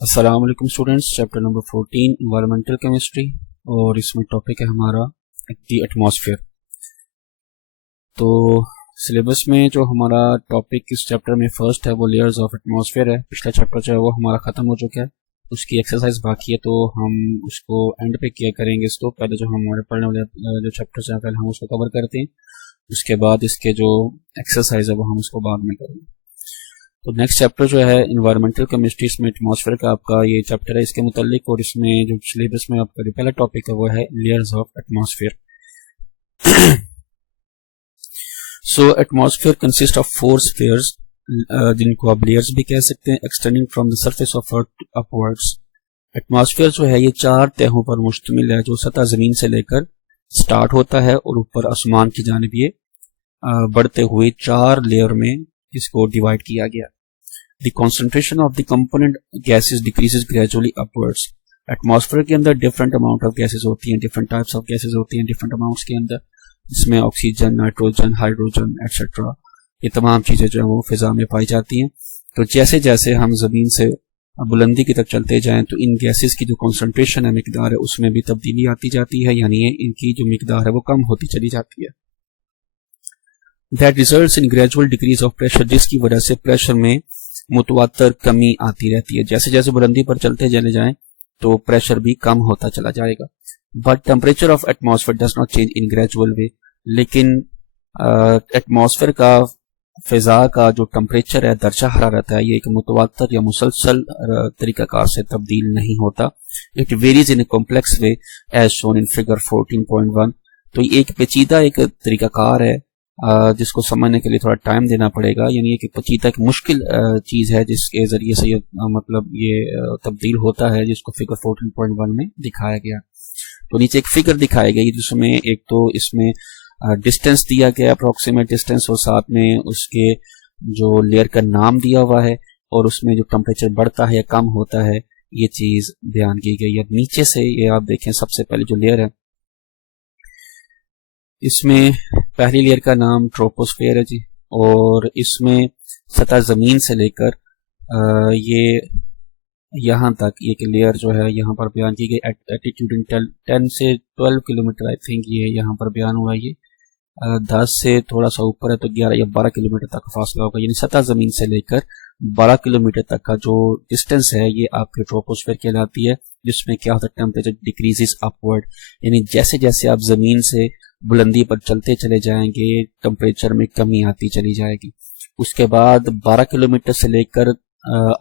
अस्सलाम वालेकुम students. Chapter number 14 environmental chemistry और इसमें टॉपिक है हमारा दी एटमॉस्फेयर। तो सिलेबस में जो हमारा टॉपिक इस चैप्टर में फर्स्ट है वो लेयर्स ऑफ एटमॉस्फेयर है। पिछला चैप्टर जो है वो हमारा ख़त्म हो चुका है, उसकी एक्सरसाइज बाकी है, तो हम उसको एंड पे किया करेंगे। इसको पहले जो हमारे पढ़ने वाले जो चैप्टर्स हैं पहले हम उसको कवर करते हैं, उसके बाद इसके जो एक्सरसाइज है वो हम उसको बाद में करेंगे। तो नेक्स्ट चैप्टर जो है इन्वायरमेंटल केमिस्ट्री, इसमें एटमॉस्फेयर का आपका ये चैप्टर है इसके मुतालिक, और इसमें जो सिलेबस में आपका जो पहला टॉपिक है वो है layers of atmosphere. So atmosphere consist of 4 spheres, जिनको आप लेयर्स भी कह सकते हैं, extending from the surface of earth upwards. Atmosphere जो है ये 4 तहों पर मुश्तमिल है, जो सतह जमीन से लेकर स्टार्ट होता है और ऊपर आसमान की जानिब ये बढ़ते हुए 4 लेयर में इसको डिवाइड किया गया। The concentration of the component gases decreases gradually upwards. Atmosphere के अंदर डिफरेंट अमाउंट ऑफ गैसेस होती हैं, डिफरेंट टाइप्स ऑफ गैसेस होती हैं डिफरेंट अमाउंट्स के अंदर, जिसमें ऑक्सीजन, नाइट्रोजन, हाइड्रोजन एटसेट्रा, ये तमाम चीजें जो है वो फिजा में पाई जाती हैं। तो जैसे जैसे हम जमीन से बुलंदी की तरफ चलते जाएं तो इन गैसेस की जो कॉन्सेंट्रेशन है, मिकदार है, उसमें भी तब्दीली आती जाती है, यानी इनकी जो मिकदार है वो कम होती चली जाती है। That results in gradual decrease of pressure, जिसकी वजह से प्रेशर में मुतवातर कमी आती रहती है। जैसे जैसे बुलंदी पर चलते चले जाएं तो प्रेशर भी कम होता चला जाएगा। But temperature of atmosphere does not change in gradual way, लेकिन एटमॉस्फेयर का फिजा का जो टेम्परेचर है, दर्जा हरारत है, ये एक मुतवातर या मुसलसल तरीकाकार से तब्दील नहीं होता। It varies in a complex way as shown in figure 14.1। तो ये एक पेचीदा एक तरीकाकार है जिसको समझने के लिए थोड़ा टाइम देना पड़ेगा, यानी कि पेचीदा एक मुश्किल चीज है जिसके जरिए से ये मतलब ये तब्दील होता है, जिसको फिगर 14.1 में दिखाया गया। तो नीचे एक फिगर दिखाई गई जिसमें एक तो इसमें डिस्टेंस दिया गया, अप्रोक्सीमेट डिस्टेंस, और साथ में उसके जो लेयर का नाम दिया हुआ है, और उसमें जो टेम्परेचर बढ़ता है या कम होता है ये चीज बयान की गई है। नीचे से ये आप देखें, सबसे पहले जो लेयर है इसमें पहली लेयर का नाम ट्रोपोस्फेयर है जी, और इसमें सतह जमीन से लेकर ये यहाँ तक एक लेयर जो है यहाँ पर बयान की गई। एटीट्यूड इन 10 से 12 किलोमीटर आई थिंक ये यहाँ पर बयान हुआ। ये 10 से थोड़ा सा ऊपर है तो 11 या 12 किलोमीटर तक फासला होगा, यानी सतह जमीन से लेकर 12 किलोमीटर तक का जो डिस्टेंस है ये आपके ट्रोपोस्फेयर कहलाती है, जिसमें क्या होता है, टेम्परेचर डिक्रीजेस अपवर्ड, यानी जैसे जैसे आप जमीन से बुलंदी पर चलते चले जाएंगे टेम्परेचर में कमी आती चली जाएगी। उसके बाद 12 किलोमीटर से लेकर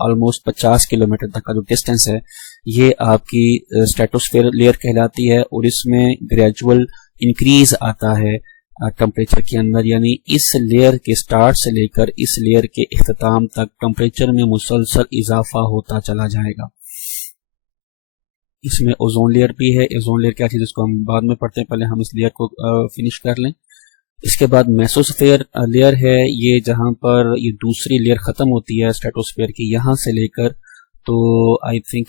ऑलमोस्ट 50 किलोमीटर तक का जो डिस्टेंस है ये आपकी स्ट्रेटोस्फेयर लेयर कहलाती है, और इसमें ग्रेजुअल इंक्रीज आता है टेम्परेचर के अंदर, यानी इस लेयर के स्टार्ट से लेकर इस लेयर के इख्तिताम तक टेम्परेचर में मुसलसल इजाफा होता चला जाएगा। इसमें ओजोन लेयर भी है। ओजोन लेयर क्या चीज, इसको हम बाद में पढ़ते हैं, पहले हम इस लेयर को फिनिश कर लें। इसके बाद मेसोस्फेयर लेयर है, ये जहां पर ये दूसरी लेयर खत्म होती है स्ट्रेटोस्फेयर की, यहां से लेकर तो आई थिंक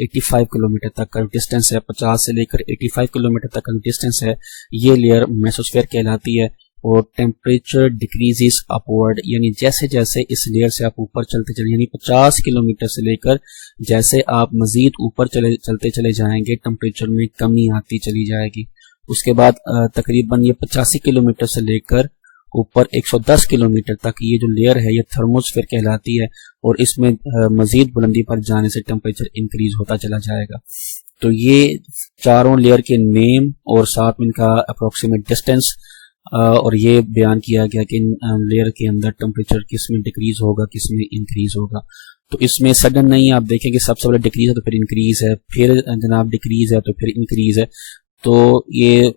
85 किलोमीटर तक का डिस्टेंस है, 50 से लेकर 85 किलोमीटर तक का डिस्टेंस है, ये लेयर मेसोस्फेयर कहलाती है। और टेम्परेचर डिक्रीजेस अपवर्ड, यानी जैसे जैसे इस लेयर से आप ऊपर चलते चले, यानी 50 किलोमीटर से लेकर जैसे आप मजीद ऊपर चलते चले जाएंगे टेम्परेचर में कमी आती चली जाएगी। उसके बाद तकरीबन ये 85 किलोमीटर से लेकर ऊपर 110 किलोमीटर तक ये जो लेयर है ये थर्मोस्फेयर कहलाती है, और इसमें मजीद बुलंदी पर जाने से टेम्परेचर इंक्रीज होता चला जाएगा। तो ये चारों लेयर के नेम और साथ में इनका अप्रोक्सीमेट डिस्टेंस और ये बयान किया गया कि इन लेयर के अंदर टेम्परेचर किस में डिक्रीज होगा, किस में इंक्रीज होगा। तो इसमें सडन नहीं, आप देखेंगे सबसे पहले डिक्रीज है तो फिर इंक्रीज है, फिर जनाब डिक्रीज है तो फिर इंक्रीज है। तो ये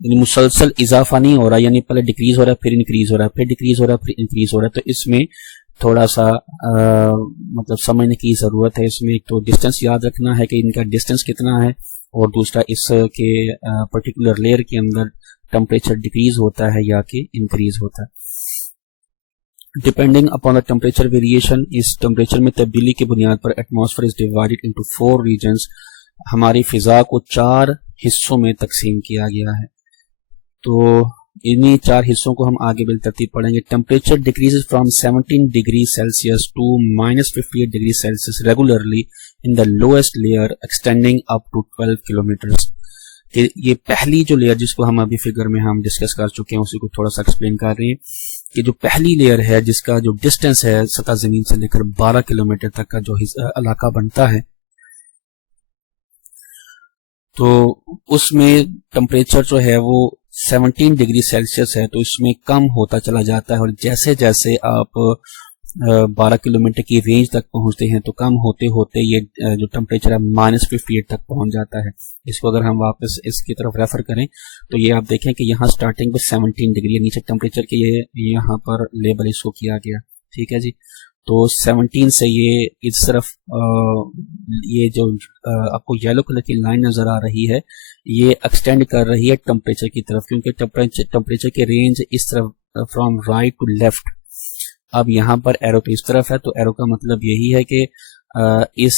मुसलसल इजाफा नहीं हो रहा, यानी पहले डिक्रीज हो रहा है फिर इंक्रीज हो रहा है, फिर डिक्रीज हो रहा है फिर इंक्रीज हो रहा है। तो इसमें थोड़ा सा मतलब समझने की जरूरत है। इसमें एक तो डिस्टेंस याद रखना है कि इनका डिस्टेंस कितना है, और दूसरा इसके पर्टिकुलर लेयर के अंदर टेम्परेचर डिक्रीज होता है या कि इंक्रीज होता है। Depending upon the temperature variation, इस टेम्परेचर में तब्दीली की बुनियाद पर atmosphere is divided into 4 regions. हमारी फिजा को 4 हिस्सों में तकसीम किया गया है। तो इन्हीं चार हिस्सों को हम आगे बिलतरतीब पढ़ेंगे। Temperature decreases from 17 degree Celsius to -58 degree Celsius regularly in the lowest layer extending up to 12 kilometres. ये पहली जो लेयर जिसको हम अभी फिगर में हम डिस्कस कर चुके हैं उसी को थोड़ा सा एक्सप्लेन कर रहे हैं कि जो पहली लेयर है जिसका जो डिस्टेंस है सतह जमीन से लेकर 12 किलोमीटर तक का जो इलाका बनता है, तो उसमें टेम्परेचर जो है वो 17 डिग्री सेल्सियस है, तो इसमें कम होता चला जाता है और जैसे जैसे आप 12 किलोमीटर की रेंज तक पहुंचते हैं तो कम होते होते ये जो टेम्परेचर है -58 तक पहुंच जाता है। इसको अगर हम वापस इसकी तरफ रेफर करें तो ये आप देखें कि यहाँ स्टार्टिंग पे 17 डिग्री नीचे टेम्परेचर के ये यहाँ पर लेबल इसको किया गया, ठीक है जी। तो 17 से ये इस तरफ ये जो आपको येलो कलर की लाइन नजर आ रही है ये एक्सटेंड कर रही है टेम्परेचर की तरफ, क्योंकि टेम्परेचर की रेंज इस तरफ फ्रॉम राइट टू लेफ्ट। अब यहाँ पर एरो तो इस तरफ है, तो एरो का मतलब यही है कि ये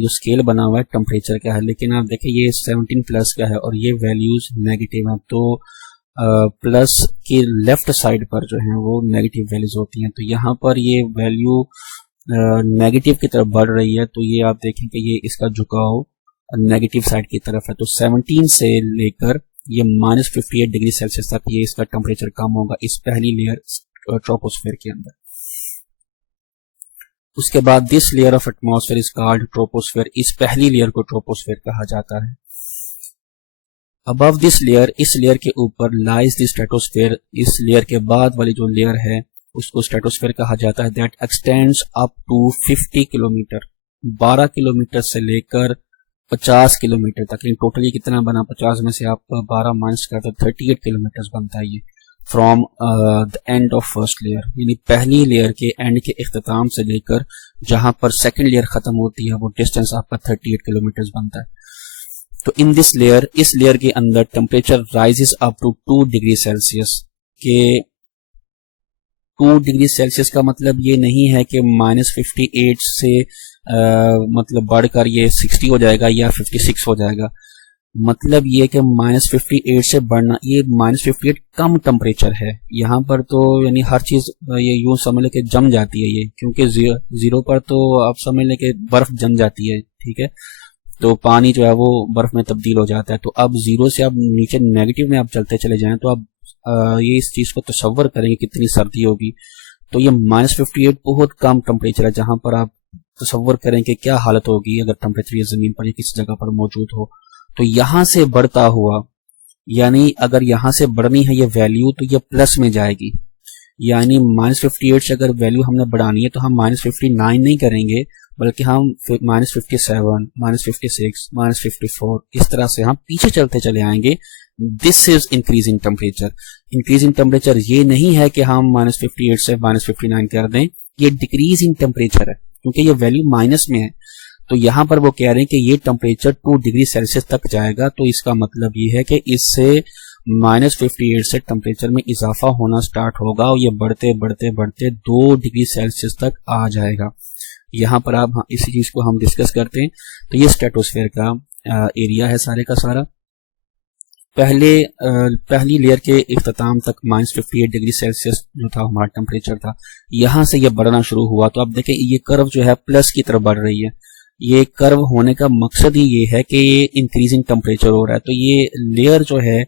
जो स्केल बना हुआ है टेम्परेचर का है, लेकिन आप देखें ये 17 प्लस का है और ये वैल्यूज नेगेटिव है, तो प्लस की लेफ्ट साइड पर जो है वो नेगेटिव वैल्यूज होती हैं। तो यहाँ पर ये वैल्यू नेगेटिव की तरफ बढ़ रही है, तो ये आप देखें कि ये इसका झुकाव नेगेटिव साइड की तरफ है। तो 17 से लेकर ये -58 डिग्री सेल्सियस तक ये इसका टेम्परेचर कम होगा इस पहली लेयर ट्रोपोस्फेयर के अंदर। उसके बाद this layer of atmosphere is called troposphere. इस पहली लेयर को ट्रोपोस्फेयर कहा जाता है। अबव दिस लेयर, इस लेयर के ऊपर लाइज द स्ट्रेटोस्फेयर। इस लेयर के बाद वाली जो लेयर है उसको स्ट्रेटोस्फेयर कहा जाता है। That extends up to 50 kilometre, 12 kilometre से लेकर 50 किलोमीटर तक। टोटली कितना बना, 50 में से आप 12 माइनस करते 38 किलोमीटर बनता है ये from the end of first layer, यानी पहली लेयर के एंड के इख्तिताम से लेकर जहां पर सेकंड लेयर खत्म होती है वो डिस्टेंस आपका 38 किलोमीटर बनता है। तो इन दिस लेयर, इस लेयर के अंदर temperature rises up to 2 degree Celsius के 2 डिग्री सेल्सियस का मतलब ये नहीं है कि -58 से मतलब बढ़कर ये 60 हो जाएगा या 56 हो जाएगा। मतलब ये कि -58 से बढ़ना, ये -58 कम टेम्परेचर है यहाँ पर, तो यानी हर चीज ये यूं समझ लेके जम जाती है ये, क्योंकि जीरो पर तो आप समझ ले कि बर्फ जम जाती है, ठीक है, तो पानी जो है वो बर्फ में तब्दील हो जाता है। तो अब जीरो से आप नीचे नेगेटिव में आप चलते चले जाएं तो आप ये इस चीज को तसव्वुर करेंगे कितनी सर्दी होगी। तो ये -58 बहुत कम टेम्परेचर है, जहां पर आप तसव्वुर करें कि क्या हालत होगी अगर टेम्परेचर ये जमीन पर या किसी जगह पर मौजूद हो। तो यहां से बढ़ता हुआ, यानी अगर यहां से बढ़नी है ये वैल्यू तो ये प्लस में जाएगी, यानी -58 से अगर वैल्यू हमने बढ़ानी है तो हम -59 नहीं करेंगे, बल्कि हम -57, -56, -54 इस तरह से हम पीछे चलते चले आएंगे। This is increasing temperature. Increasing temperature ये नहीं है कि हम -58 से -59 कर दें, ये डिक्रीजिंग टेम्परेचर है क्योंकि ये वैल्यू माइनस में है। तो यहां पर वो कह रहे हैं कि ये टेम्परेचर 2 डिग्री सेल्सियस तक जाएगा, तो इसका मतलब ये है कि इससे -58 से टेम्परेचर में इजाफा होना स्टार्ट होगा और ये बढ़ते बढ़ते बढ़ते 2 डिग्री सेल्सियस तक आ जाएगा। यहाँ पर आप इसी चीज को हम डिस्कस करते हैं। तो ये स्ट्रेटोस्फेयर का एरिया है सारे का सारा। पहली लेयर के इख्तिताम तक -58 डिग्री सेल्सियस जो था हमारा टेम्परेचर था, यहां से ये बढ़ना शुरू हुआ। तो आप देखें ये कर्व जो है प्लस की तरफ बढ़ रही है। ये कर्व होने का मकसद ही ये है कि ये इंक्रीजिंग टेम्परेचर हो रहा है। तो ये लेयर जो है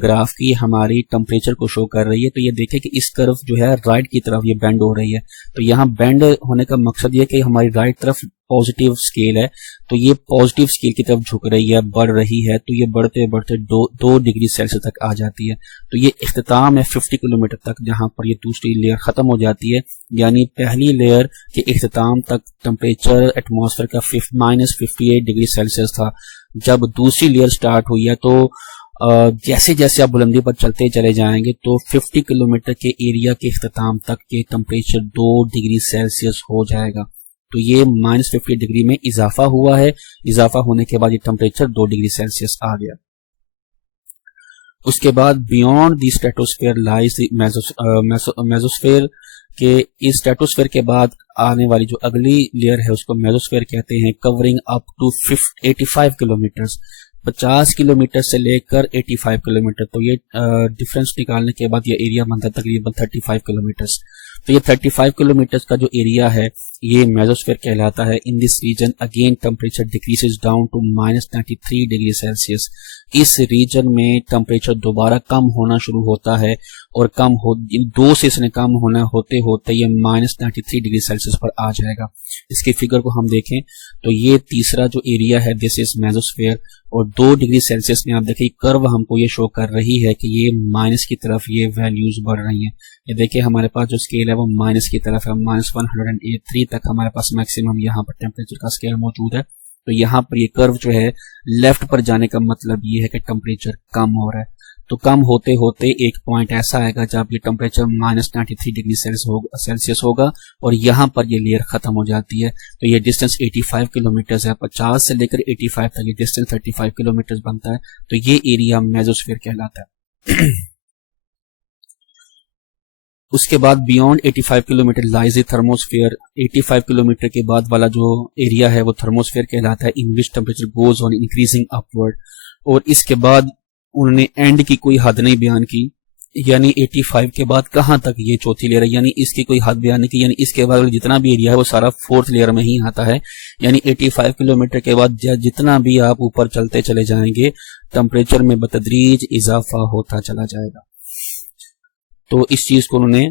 ग्राफ की हमारी टेम्परेचर को शो कर रही है। तो ये देखें कि इस कर्व जो है राइट की तरफ ये बेंड हो रही है। तो यहाँ बेंड होने का मकसद ये कि हमारी राइट तरफ पॉजिटिव स्केल है, तो ये पॉजिटिव स्केल की तरफ झुक रही है, बढ़ रही है। तो ये बढ़ते बढ़ते 2 डिग्री सेल्सियस तक आ जाती है। तो ये इख्तिताम है 50 किलोमीटर तक, जहां पर ये दूसरी लेयर खत्म हो जाती है। यानी पहली लेयर के इख्तिताम तक टेम्परेचर एटमॉस्फेयर का -58 डिग्री सेल्सियस था। जब दूसरी लेयर स्टार्ट हुई है तो जैसे जैसे आप बुलंदी पर चलते चले जाएंगे तो 50 किलोमीटर के एरिया के इख्तिताम तक के टेम्परेचर 2 डिग्री सेल्सियस हो जाएगा। तो ये -50 डिग्री में इजाफा हुआ है। इजाफा होने के बाद ये टेम्परेचर 2 डिग्री सेल्सियस आ गया। उसके बाद beyond the stratosphere lies mesosphere के इस स्ट्रेटोस्फेयर के बाद आने वाली जो अगली लेयर है उसको मेसोस्फेयर कहते हैं, covering up to 85 kilometres. 50 kilometre से लेकर 85 किलोमीटर। तो ये डिफरेंस निकालने के बाद ये एरिया बनता है तकरीबन 35 किलोमीटर। तो ये 35 किलोमीटर का जो एरिया है ये मेसोस्फीयर कहलाता है। In this region again temperature decreases down to -93 degree Celsius. इस रीजन में टेम्परेचर दोबारा कम होना शुरू होता है और कम हो 2 से इसने कम होना होते होते ये -93 डिग्री सेल्सियस पर आ जाएगा। इसकी फिगर को हम देखें तो ये तीसरा जो एरिया है दिस इज मेसोस्फीयर, और 2 डिग्री सेल्सियस में आप देखिए कर्व हमको ये शो कर रही है कि ये माइनस की तरफ ये वैल्यूज बढ़ रही हैं। ये देखिए हमारे पास जो स्केल है वो माइनस की तरफ है, -183 तक हमारे पास मैक्सिमम यहाँ पर टेम्परेचर का स्केल मौजूद है। तो यहाँ पर ये कर्व जो है लेफ्ट पर जाने का मतलब ये है कि टेम्परेचर कम हो रहा है। तो कम होते होते एक पॉइंट ऐसा आएगा जब ये टेम्परेचर -93 डिग्री सेल्सियस होगा और यहाँ पर ये लेयर खत्म हो जाती है। तो ये डिस्टेंस 85 किलोमीटर है, 50 से लेकर 85 तक ये डिस्टेंस 35 किलोमीटर बनता है। तो ये एरिया मेसोस्फीयर कहलाता है। उसके बाद beyond 85 kilometre lies thermosphere. 85 kilometre के बाद वाला जो एरिया है वो थर्मोस्फीयर कहलाता है, in which temperature goes on increasing upward. और इसके बाद उन्होंने एंड की कोई हद नहीं बयान की, यानी 85 के बाद कहां तक ये चौथी लेयर है, यानी इसकी कोई हद बयान नहीं की, यानी इसके बाद जितना भी एरिया है वो सारा 4th लेयर में ही आता है। यानी 85 किलोमीटर के बाद जितना भी आप ऊपर चलते चले जाएंगे टेम्परेचर में बतदरीज इजाफा होता चला जाएगा। तो इस चीज को उन्होंने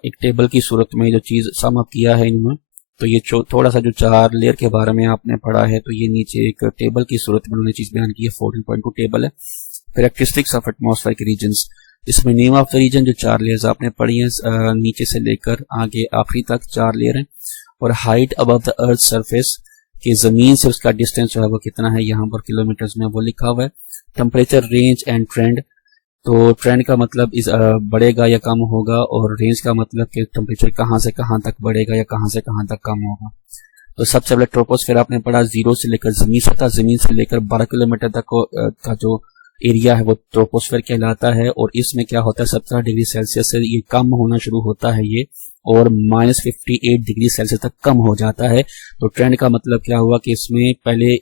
एक टेबल की सूरत में जो चीज सम अप किया है इनमें। तो ये थोड़ा सा जो 4 लेयर के बारे में आपने पढ़ा है तो ये नीचे एक टेबल की सूरत में उन्होंने चीज बयान की है। 14.2 टेबल है। कैरेक्टरिस्टिक्स ऑफ एटमॉस्फेरिक रीजन्स, इसमें नेम ऑफ द रीजन जो 4 लेयर्स आपने पढ़ी हैं नीचे से लेकर आगे आखिरी तक 4 लेयर हैं। और height above the earth surface, कि जमीन से उसका डिस्टेंस जो है वो कितना है, यहाँ पर किलोमीटर्स में वो लिखा हुआ है। टेम्परेचर रेंज एंड ट्रेंड, तो ट्रेंड का मतलब बढ़ेगा या कम होगा, और रेंज का मतलब कि टेम्परेचर कहाँ से कहाँ तक बढ़ेगा या कहाँ से कहाँ तक कम होगा। तो सबसे पहले ट्रोपोस्फेयर आपने पढ़ा, 0 से लेकर जमीन सतह, जमीन से लेकर 12 किलोमीटर तक का जो एरिया है वो ट्रोपोस्फेयर कहलाता है। और इसमें क्या होता है 17 डिग्री सेल्सियस से ये कम होना शुरू होता है ये, और -58 डिग्री सेल्सियस तक कम हो जाता है। तो ट्रेंड का मतलब क्या हुआ कि इसमें पहले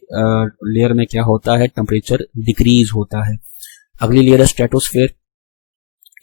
लेयर में क्या होता है, टेम्परेचर डिक्रीज होता है। अगली लेयर है स्ट्रेटोस्फेयर,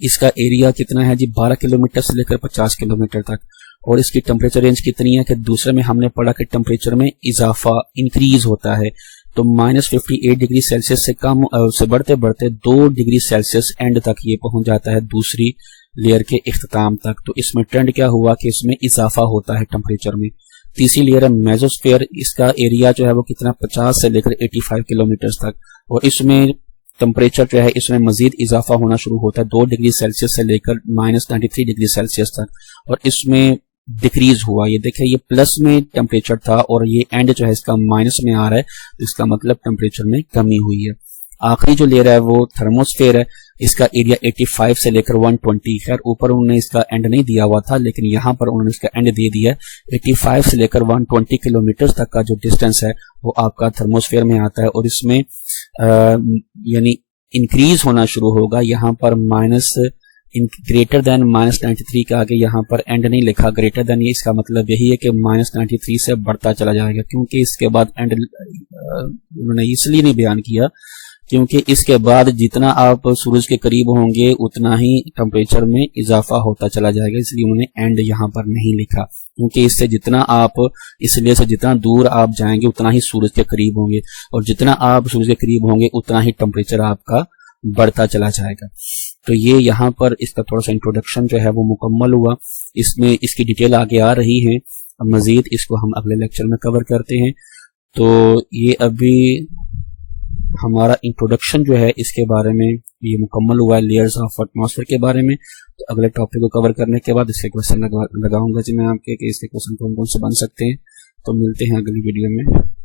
इसका एरिया कितना है जी, 12 किलोमीटर से लेकर 50 किलोमीटर तक। और इसकी टेम्परेचर रेंज कितनी है कि दूसरे में हमने पढ़ा कि टेम्परेचर में इजाफा इंक्रीज होता है। तो -58 डिग्री सेल्सियस से कम से बढ़ते बढ़ते 2 डिग्री सेल्सियस एंड तक ये पहुंच जाता है दूसरी लेयर के इख्तिताम तक। तो इसमें ट्रेंड क्या हुआ कि इसमें इजाफा होता है टेम्परेचर में। तीसरी लेयर है मेसोस्फेयर, इसका एरिया जो है वो कितना 50 से लेकर 85 किलोमीटर तक, और इसमें टेम्परेचर जो है इसमें मजीद इजाफा होना शुरू होता है 2 डिग्री सेल्सियस से लेकर -93 डिग्री सेल्सियस तक, और इसमें डिक्रीज हुआ। ये देखिए ये प्लस में टेम्परेचर था और ये एंड जो है इसका माइनस में आ रहा है, तो इसका मतलब टेम्परेचर में कमी हुई है। आखिरी जो लेयर है वो थर्मोस्फेयर है, इसका एरिया 85 से लेकर 120, खैर ऊपर उन्होंने इसका एंड नहीं दिया हुआ था लेकिन यहाँ पर उन्होंने इसका एंड दे दिया है। 85 से लेकर 120 किलोमीटर तक का जो डिस्टेंस है वो आपका थर्मोस्फेयर में आता है, और इसमें यानी इंक्रीज होना शुरू होगा। यहाँ पर ग्रेटर देन -93 के आगे यहाँ पर एंड नहीं लिखा, ग्रेटर देन, ये इसका मतलब यही है कि -93 से बढ़ता चला जाएगा, क्योंकि इसके बाद एंड उन्होंने इसलिए नहीं बयान किया क्योंकि इसके बाद जितना आप सूरज के करीब होंगे उतना ही टेम्परेचर में इजाफा होता चला जाएगा, इसलिए उन्होंने एंड यहाँ पर नहीं लिखा, क्योंकि इससे जितना आप इसलिए से जितना दूर आप जाएंगे उतना ही सूरज के करीब होंगे, और जितना आप सूरज के करीब होंगे उतना ही टेम्परेचर आपका बढ़ता चला जाएगा। तो ये यहाँ पर इसका थोड़ा सा इंट्रोडक्शन जो है वो मुकम्मल हुआ। इसमें इसकी डिटेल आगे आ रही है, मजीद इसको हम अगले लेक्चर में कवर करते हैं। तो ये अभी हमारा इंट्रोडक्शन जो है इसके बारे में ये मुकम्मल हुआ है, लेयर्स ऑफ एटमॉस्फेयर के बारे में। तो अगले टॉपिक को कवर करने के बाद इसके क्वेश्चन लगाऊंगा जी मैं आपके कि इसके क्वेश्चन कौन कौन से बन सकते हैं। तो मिलते हैं अगली वीडियो में।